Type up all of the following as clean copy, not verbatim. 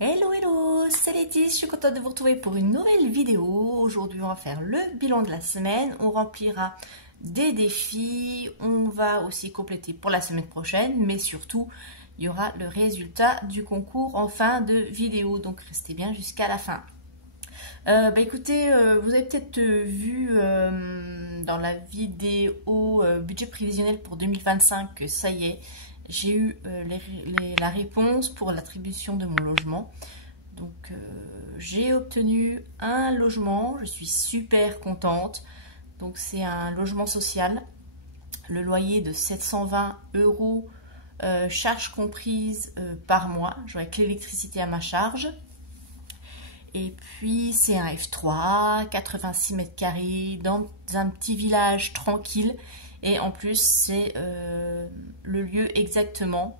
Hello hello, c'est Letty, je suis contente de vous retrouver pour une nouvelle vidéo. Aujourd'hui on va faire le bilan de la semaine, on remplira des défis, on va aussi compléter pour la semaine prochaine, mais surtout il y aura le résultat du concours en fin de vidéo, donc restez bien jusqu'à la fin. Écoutez, vous avez peut-être vu dans la vidéo budget prévisionnel pour 2025 que ça y est, j'ai eu la réponse pour l'attribution de mon logement. Donc j'ai obtenu un logement, je suis super contente. Donc c'est un logement social, le loyer de 720 €, charges comprises par mois, avec l'électricité à ma charge. Et puis c'est un F3, 86 mètres carrés, dans un petit village tranquille. Et en plus c'est le lieu exactement,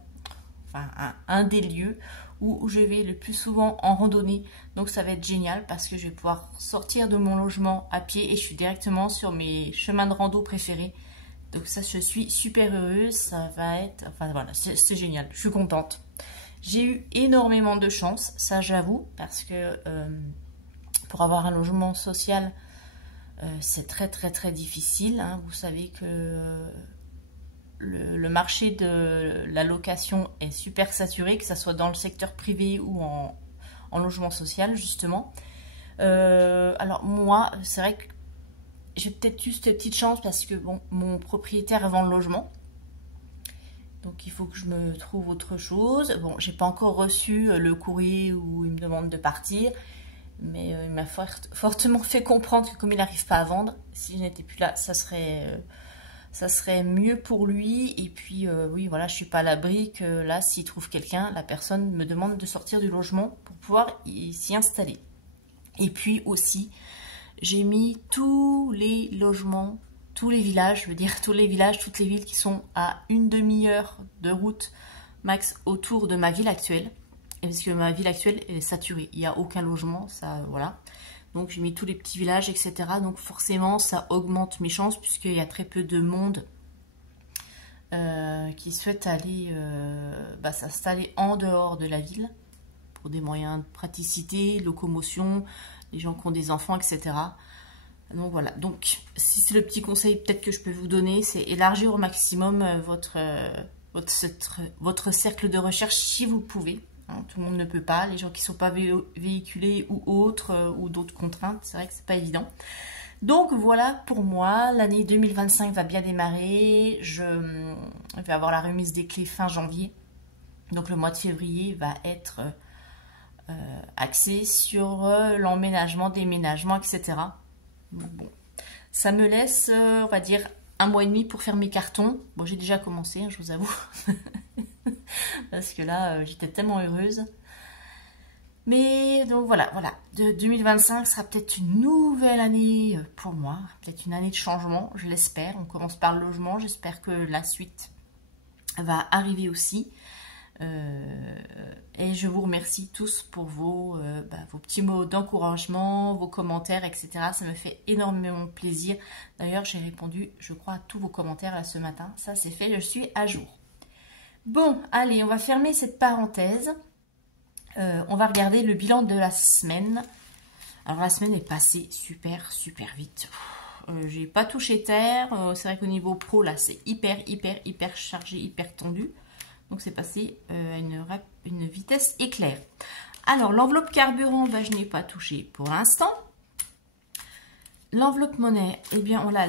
enfin un des lieux où je vais le plus souvent en randonnée. Donc ça va être génial parce que je vais pouvoir sortir de mon logement à pied et je suis directement sur mes chemins de rando préférés. Donc ça, je suis super heureuse, ça va être, enfin voilà, c'est génial, je suis contente. J'ai eu énormément de chance, ça j'avoue, parce que pour avoir un logement social, c'est très difficile, hein. Vous savez que le marché de la location est super saturé, que ce soit dans le secteur privé ou en logement social, justement. Alors moi, c'est vrai que j'ai peut-être eu cette petite chance parce que bon, mon propriétaire vend le logement. Donc il faut que je me trouve autre chose. Bon, j'ai pas encore reçu le courrier où il me demande de partir. Mais il m'a fortement fait comprendre que comme il n'arrive pas à vendre, si je n'étais plus là, ça serait mieux pour lui. Et puis oui, voilà, je suis pas à l'abri que là, s'il trouve quelqu'un, la personne me demande de sortir du logement pour pouvoir s'y installer. Et puis aussi, j'ai mis tous les logements, tous les villages, je veux dire tous les villages, toutes les villes qui sont à une demi-heure de route max autour de ma ville actuelle. Et parce que ma ville actuelle est saturée, il n'y a aucun logement, ça voilà. Donc j'ai mis tous les petits villages, etc. Donc forcément ça augmente mes chances puisqu'il y a très peu de monde qui souhaite aller s'installer en dehors de la ville pour des moyens de praticité, locomotion, les gens qui ont des enfants, etc. Donc voilà, donc si c'est le petit conseil peut-être que je peux vous donner, c'est élargir au maximum votre cercle de recherche si vous pouvez. Hein, tout le monde ne peut pas, les gens qui ne sont pas véhiculés ou autres, ou d'autres contraintes, c'est vrai que c'est pas évident. Donc voilà pour moi, l'année 2025 va bien démarrer, je vais avoir la remise des clés fin janvier, donc le mois de février va être axé sur l'emménagement, déménagement, etc. Bon, ça me laisse, on va dire, 1 mois et demi pour faire mes cartons. Bon, j'ai déjà commencé, hein, je vous avoue. Parce que là, j'étais tellement heureuse. Mais donc voilà. 2025 sera peut-être une nouvelle année pour moi. Peut-être une année de changement, je l'espère. On commence par le logement. J'espère que la suite va arriver aussi. Et je vous remercie tous pour vos petits mots d'encouragement, vos commentaires, etc. Ça me fait énormément plaisir. D'ailleurs, j'ai répondu, je crois, à tous vos commentaires là ce matin. Ça, c'est fait, je suis à jour. Bon, allez, on va fermer cette parenthèse. On va regarder le bilan de la semaine. Alors, la semaine est passée super vite. J'ai pas touché terre. C'est vrai qu'au niveau pro, là, c'est hyper chargé, hyper tendu. Donc c'est passé à une vitesse éclair. Alors l'enveloppe carburant, je n'ai pas touché pour l'instant. L'enveloppe monnaie, eh bien on a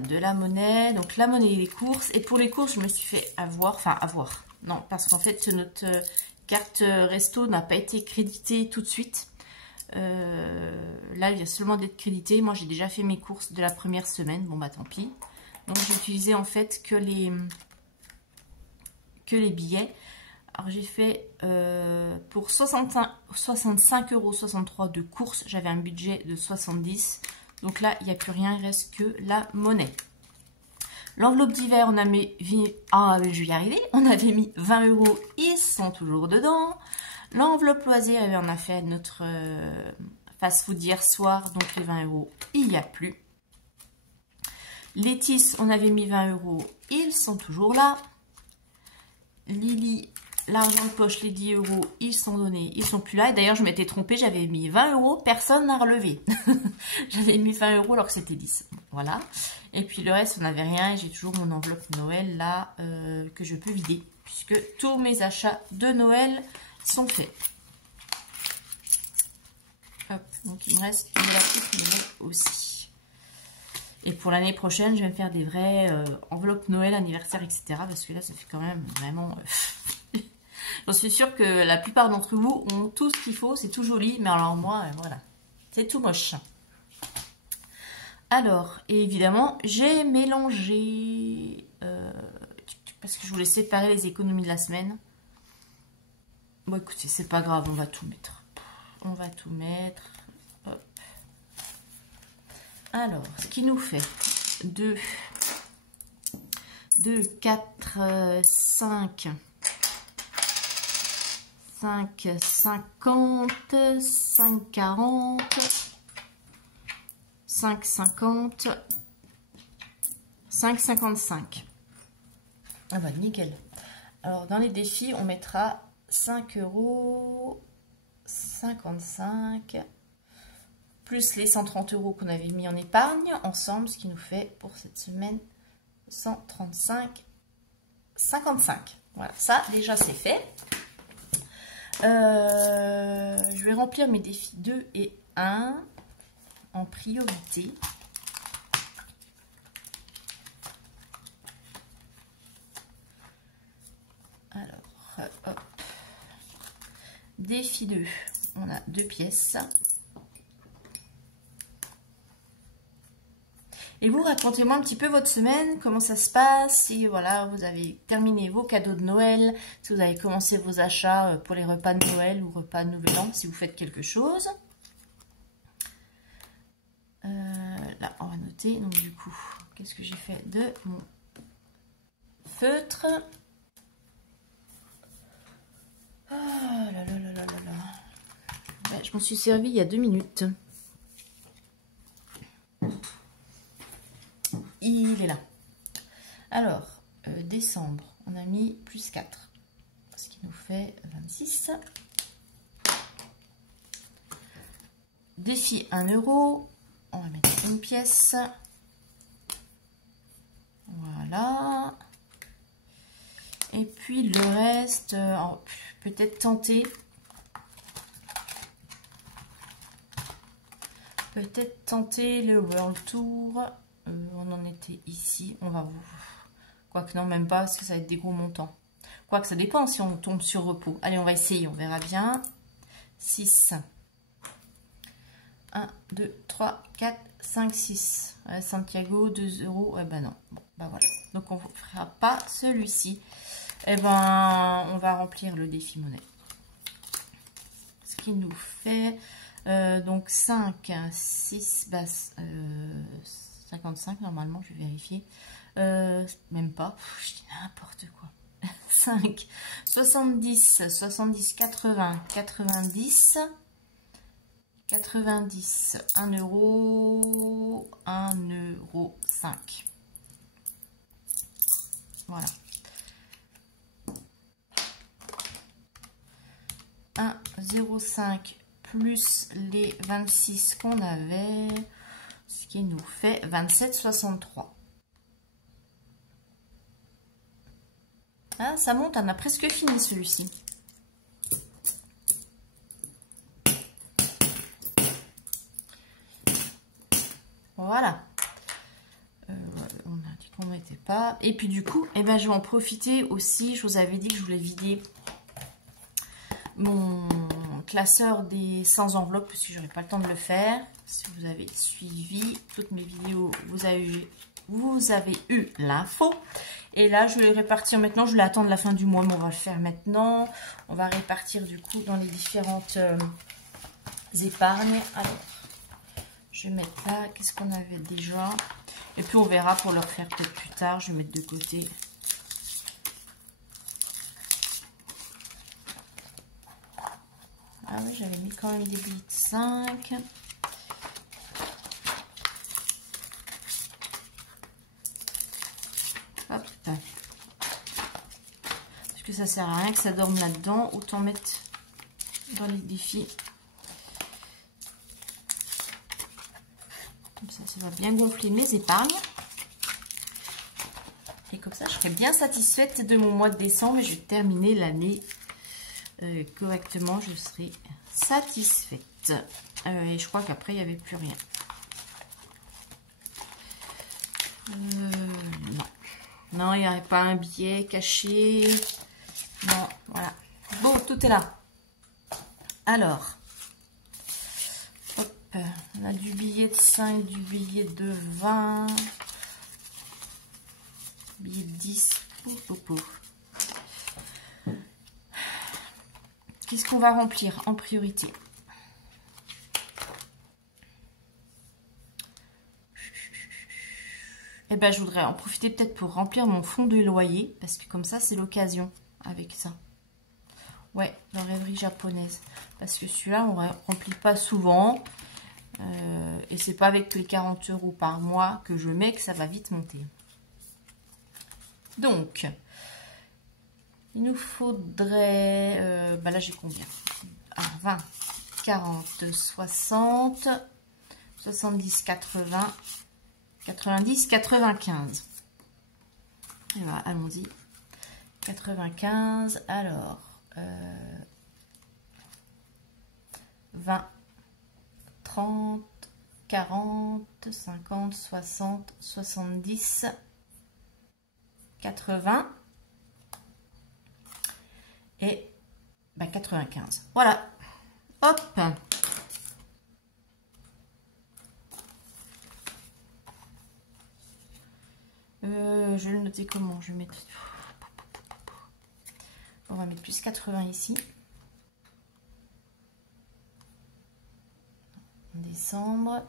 de la monnaie. Donc la monnaie et les courses. Et pour les courses, je me suis fait avoir. Non, parce qu'en fait notre carte resto n'a pas été créditée tout de suite. Là, il vient seulement d'être crédité. Moi, j'ai déjà fait mes courses de la première semaine. Bon, bah tant pis. Donc j'ai utilisé en fait que les billets. Alors j'ai fait pour 65,63 € de courses, j'avais un budget de 70. Donc là, il n'y a plus rien, il reste que la monnaie. L'enveloppe d'hiver, on a mis... je vais y arriver. On avait mis 20 €, ils sont toujours dedans. L'enveloppe loisir, on a fait notre fast-food hier soir, donc les 20 €, il n'y a plus. Les tisses, on avait mis 20 €, ils sont toujours là. Lily, l'argent de poche, les 10 euros, ils sont donnés, ils sont plus là. Et d'ailleurs, je m'étais trompée, j'avais mis 20 euros, personne n'a relevé. J'avais mis 20 euros alors que c'était 10. Voilà. Et puis le reste, on n'avait rien. Et j'ai toujours mon enveloppe Noël là que je peux vider. Puisque tous mes achats de Noël sont faits. Hop, donc il me reste de la petite monnaie aussi. Et pour l'année prochaine, je vais me faire des vraies enveloppes Noël, anniversaire, etc. Parce que là, ça fait quand même vraiment... J'en suis sûre que la plupart d'entre vous ont tout ce qu'il faut. C'est tout joli. Mais alors moi, voilà. C'est tout moche. Alors, et évidemment, j'ai mélangé... parce que je voulais séparer les économies de la semaine. Bon, écoutez, c'est pas grave. On va tout mettre. On va tout mettre. Hop. Alors, ce qui nous fait 2, 4, 5, 5, 50, 5, 40, 5, 50, 5, 55. Ah bah nickel. Alors, dans les défis, on mettra 5 euros 55 plus les 130 euros qu'on avait mis en épargne ensemble, ce qui nous fait pour cette semaine 135,55. Voilà, ça déjà c'est fait. Je vais remplir mes défis 2 et 1 en priorité. Alors, hop. Défi 2, on a 2 pièces. Et vous, racontez-moi un petit peu votre semaine, comment ça se passe, si voilà, vous avez terminé vos cadeaux de Noël, si vous avez commencé vos achats pour les repas de Noël ou repas de Nouvel An, si vous faites quelque chose. Là, on va noter, donc du coup, qu'est-ce que j'ai fait de mon feutre? Oh là là là là là là. Ouais, je m'en suis servi il y a 2 minutes. Il est là. Alors, décembre, on a mis plus 4. Ce qui nous fait 26. Défi 1 euro. On va mettre une pièce. Voilà. Et puis le reste, peut-être tenter. Peut-être tenter le World Tour. On en était ici. On va vous... Quoique non, même pas, parce que ça va être des gros montants. Quoique ça dépend si on tombe sur repos. Allez, on va essayer, on verra bien. 6. 1, 2, 3, 4, 5, 6. Santiago, 2 euros. Eh ben non. Bon, ben voilà. Donc on ne fera pas celui-ci. Eh ben, on va remplir le défi monnaie. Ce qui nous fait donc 5, 6, basse, 55 normalement, je vais vérifier. Même pas, je dis n'importe quoi. 5, 70, 70, 80, 90, 90, 1 euro, 1 euro 5. Voilà. 1,05 plus les 26 qu'on avait, ce qui nous fait 27,63. Ah, ça monte, on a presque fini celui-ci. Voilà. On a dit qu'on ne mettait pas. Et puis du coup, eh ben, je vais en profiter aussi. Je vous avais dit que je voulais vider mon classeur des 100 enveloppes parce que j'aurais pas le temps de le faire. Si vous avez suivi toutes mes vidéos, vous avez eu l'info. Et là, je vais répartir maintenant. Je voulais attendre la fin du mois, mais on va le faire maintenant. On va répartir du coup dans les différentes épargnes. Alors, je vais mettre là. Qu'est-ce qu'on avait déjà? Et puis on verra pour le refaire peut-être plus tard. Je vais mettre de côté. Ah oui, j'avais mis quand même des billets de 5. Hop. Parce que ça sert à rien que ça dorme là-dedans. Autant mettre dans les défis. Comme ça va bien gonfler mes épargnes. Et comme ça, je serai bien satisfaite de mon mois de décembre. Et je vais terminer l'année correctement. Je serai satisfaite. Et je crois qu'après, il n'y avait plus rien. Non. Non, il n'y avait pas un billet caché. Non, voilà. Bon, tout est là. Alors, hop, on a du billet de 5, du billet de 20, billet de 10. Qu'est-ce qu'on va remplir en priorité? Eh ben, je voudrais en profiter peut-être pour remplir mon fonds de loyer, parce que comme ça, c'est l'occasion avec ça. Ouais, dans rêverie japonaise. Parce que celui-là, on ne remplit pas souvent. Et c'est pas avec les 40 € par mois que je mets que ça va vite monter. Donc, il nous faudrait... bah là, j'ai combien? 20, 40, 60, 70, 80... 90, 95. Et voilà, allons-y. 95, alors 20, 30, 40, 50, 60, 70, 80 et 95. Voilà. Hop. Je vais le noter comment? Je vais mettre... On va mettre plus 80 ici. Décembre.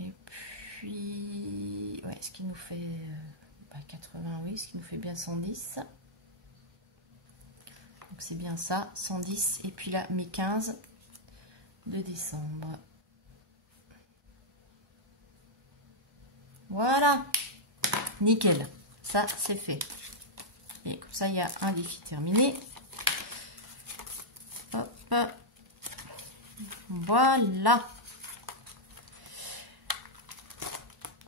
Et puis... Ouais, ce qui nous fait... 80, oui, ce qui nous fait bien 110. Donc c'est bien ça, 110. Et puis là, mes 15 de décembre. Voilà, nickel, ça c'est fait. Et comme ça, il y a un défi terminé. Hop, voilà.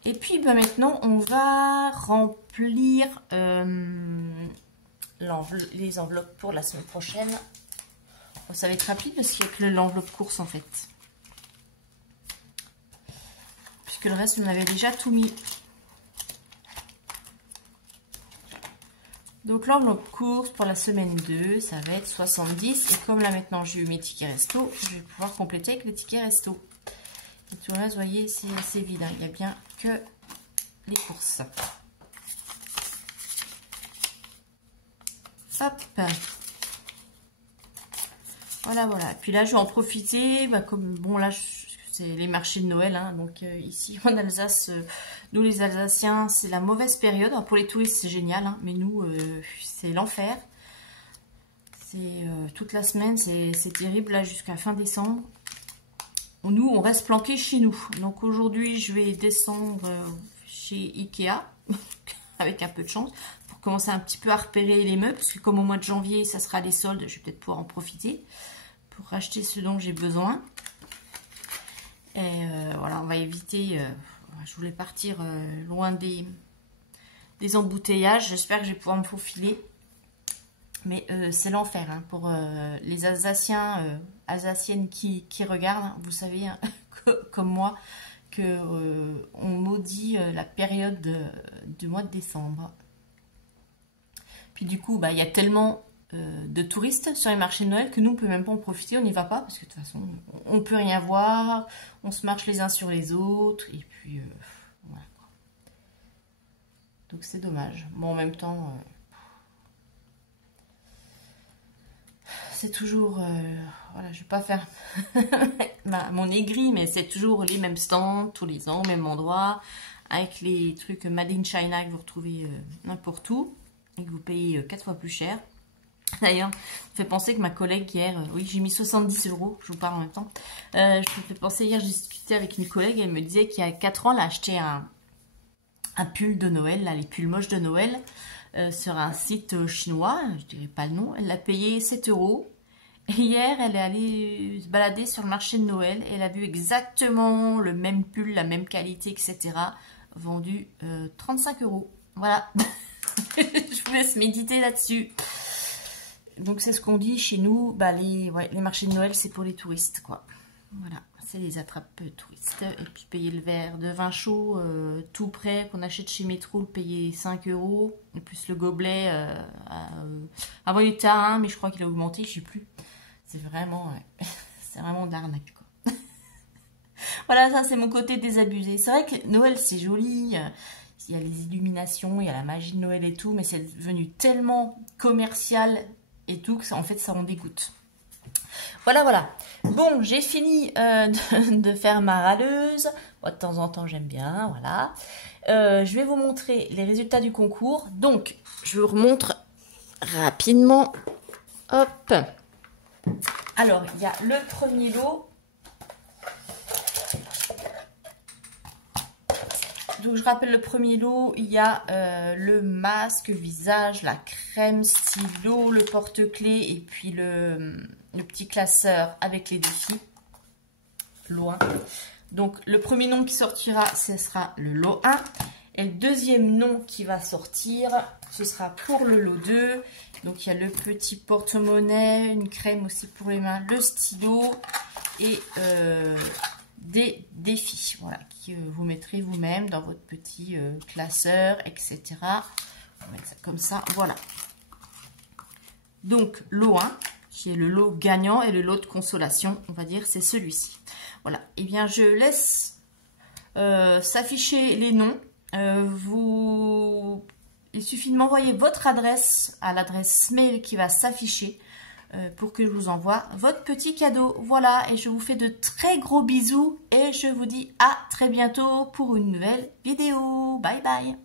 Et puis ben, maintenant, on va remplir les enveloppes pour la semaine prochaine. Bon, ça va être rapide parce qu'il n'y a que l'enveloppe course en fait. Que le reste, on avait déjà tout mis. Donc l'enveloppe course pour la semaine 2, ça va être 70. Et comme là maintenant j'ai eu mes tickets resto, je vais pouvoir compléter avec les tickets resto. Et tout le reste, vous voyez, c'est assez vide. Hein. Il n'y a bien que les courses. Hop. Voilà, voilà. Puis là, je vais en profiter. Bah, comme bon, là, c'est les marchés de Noël, hein, donc ici en Alsace, nous les Alsaciens, c'est la mauvaise période. Alors, pour les touristes, c'est génial, hein, mais nous, c'est l'enfer. C'est toute la semaine, c'est terrible, là, jusqu'à fin décembre. Nous, on reste planqués chez nous. Donc aujourd'hui, je vais descendre chez Ikea, avec un peu de chance, pour commencer un petit peu à repérer les meubles, parce que comme au mois de janvier, ça sera les soldes, je vais peut-être pouvoir en profiter pour racheter ce dont j'ai besoin. Et voilà, on va éviter, je voulais partir loin des embouteillages. J'espère que je vais pouvoir me faufiler. Mais c'est l'enfer hein, pour les Alsaciens, Alsaciennes qui regardent. Hein, vous savez, hein, comme moi, que on maudit la période du mois de décembre. Puis du coup, bah, y a tellement de touristes sur les marchés de Noël que nous on peut même pas en profiter, on n'y va pas parce que de toute façon on peut rien voir, on se marche les uns sur les autres et puis voilà quoi. Donc c'est dommage. Bon en même temps c'est toujours voilà, je vais pas faire mon aigri, mais c'est toujours les mêmes stands tous les ans au même endroit avec les trucs Made in China que vous retrouvez n'importe où et que vous payez 4 fois plus cher. D'ailleurs, ça me fait penser que ma collègue hier, oui j'ai mis 70 €, je vous parle en même temps, je me fais penser hier, j'ai discuté avec une collègue, elle me disait qu'il y a 4 ans, elle a acheté un pull de Noël, là, les pulls moches de Noël, sur un site chinois, je dirais pas le nom. Elle l'a payé 7 €. Et hier, elle est allée se balader sur le marché de Noël et elle a vu exactement le même pull, la même qualité, etc. vendu 35 €. Voilà. Je vous laisse méditer là-dessus. Donc c'est ce qu'on dit chez nous, bah les marchés de Noël c'est pour les touristes quoi. Voilà, c'est les attrape touristes. Et puis payer le verre de vin chaud tout prêt qu'on achète chez Métro, payer 5 €. Et plus le gobelet, avant il était à 1, mais je crois qu'il a augmenté, je sais plus. C'est vraiment, c'est vraiment de l'arnaque quoi. Voilà, ça c'est mon côté désabusé. C'est vrai que Noël c'est joli, il y a les illuminations, il y a la magie de Noël et tout, mais c'est devenu tellement commercial et tout, que en fait ça en dégoûte. Voilà, voilà. Bon, j'ai fini de faire ma râleuse. Moi, de temps en temps, j'aime bien, voilà. Je vais vous montrer les résultats du concours. Donc, je vous remontre rapidement. Hop. Alors, il y a le premier lot. Donc, je rappelle le premier lot, il y a le masque visage, la crème stylo, le porte-clés et puis le petit classeur avec les défis. Lot 1. Donc, le premier nom qui sortira, ce sera le lot 1. Et le deuxième nom qui va sortir, ce sera pour le lot 2. Donc, il y a le petit porte-monnaie, une crème aussi pour les mains, le stylo et des défis, voilà, que vous mettrez vous-même dans votre petit classeur, etc. On va mettre ça comme ça, voilà. Donc, lot 1, qui est le lot gagnant et le lot de consolation, on va dire, c'est celui-ci. Voilà, et bien, je laisse s'afficher les noms. Il suffit de m'envoyer votre adresse à l'adresse mail qui va s'afficher. Pour que je vous envoie votre petit cadeau. Voilà, et je vous fais de très gros bisous et je vous dis à très bientôt pour une nouvelle vidéo. Bye bye.